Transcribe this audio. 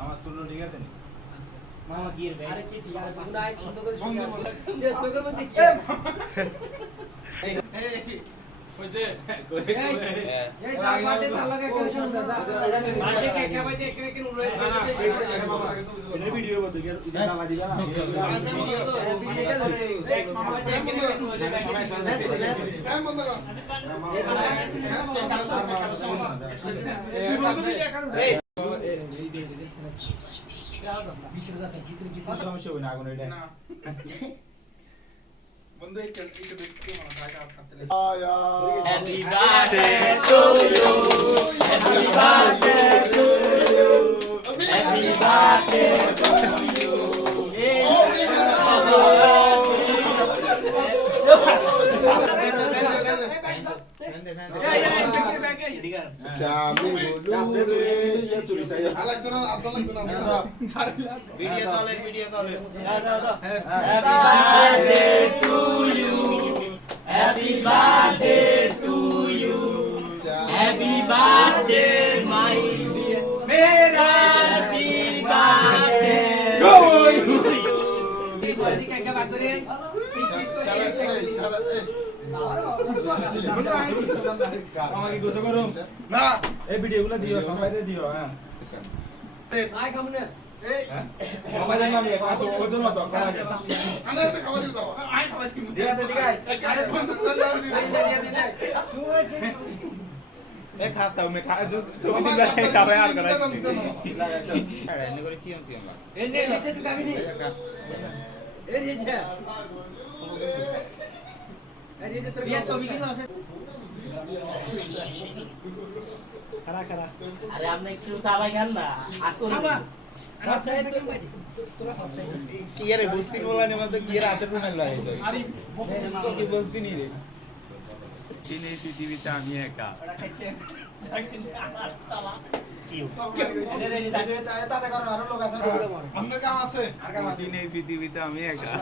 আমার সুন্দর ঠিক আছে নি মামা কি রে আরে কি ঠিক আছে গুনা আই সুন্দর করে শুনে বন্ধু বলে। সে সুন্দর মধ্যে কি কইছে কই এই যা বাড়ি তালাকে করে শুন দাদা মাঝে কে কে বাইতে কে কে উড়ে না না এটা ভিডিও বন্ধ কি এটা লাগা দিবা সমস্যা হবে না আগুন এটা বন্ধু একটু দেখতে মনে হয় আর খাতে Happy birthday to you. Happy birthday to you. Happy birthday to you. Video চলে Happy birthday to you. Happy birthday to you. Happy birthday, my dear. Mera happy birthday to you. আমাকে গোসল করুম না এই ভিডিওগুলো দিও সবাইকে দিও হ্যাঁ আই খামনে সবাই জানলাম আমি কাজ করতে না তো আনার তো খাবার দিতে হবে আই খাবার দিই ঠিক আছে ঠিক আছে আরে বন্ধু দাও দিই এ খাতা মে খা ছবি দিলা খাবে আর করা লাগা এনে করে সিএম সিএম লা এ নে নিতে তুই কাবি নি এ নে যা এ নে তো বিয়ে ছবি কিনো আছে খারা খারা আরে আপনি একটু সাবাই খান না আসুন সাবা আরে সাইড তো বাজি তোরা ভাবছাই কি রে বস্তি বলা নে মত কি রে হাতে রুমে লাই আরে তো কি বস্তি নি রে তিনি পৃথিবীতে আমি একা তাতে কারণ আরো লোক আছে আপনার কাম আছে আর কাম আছে তিনি পৃথিবীতে আমি একা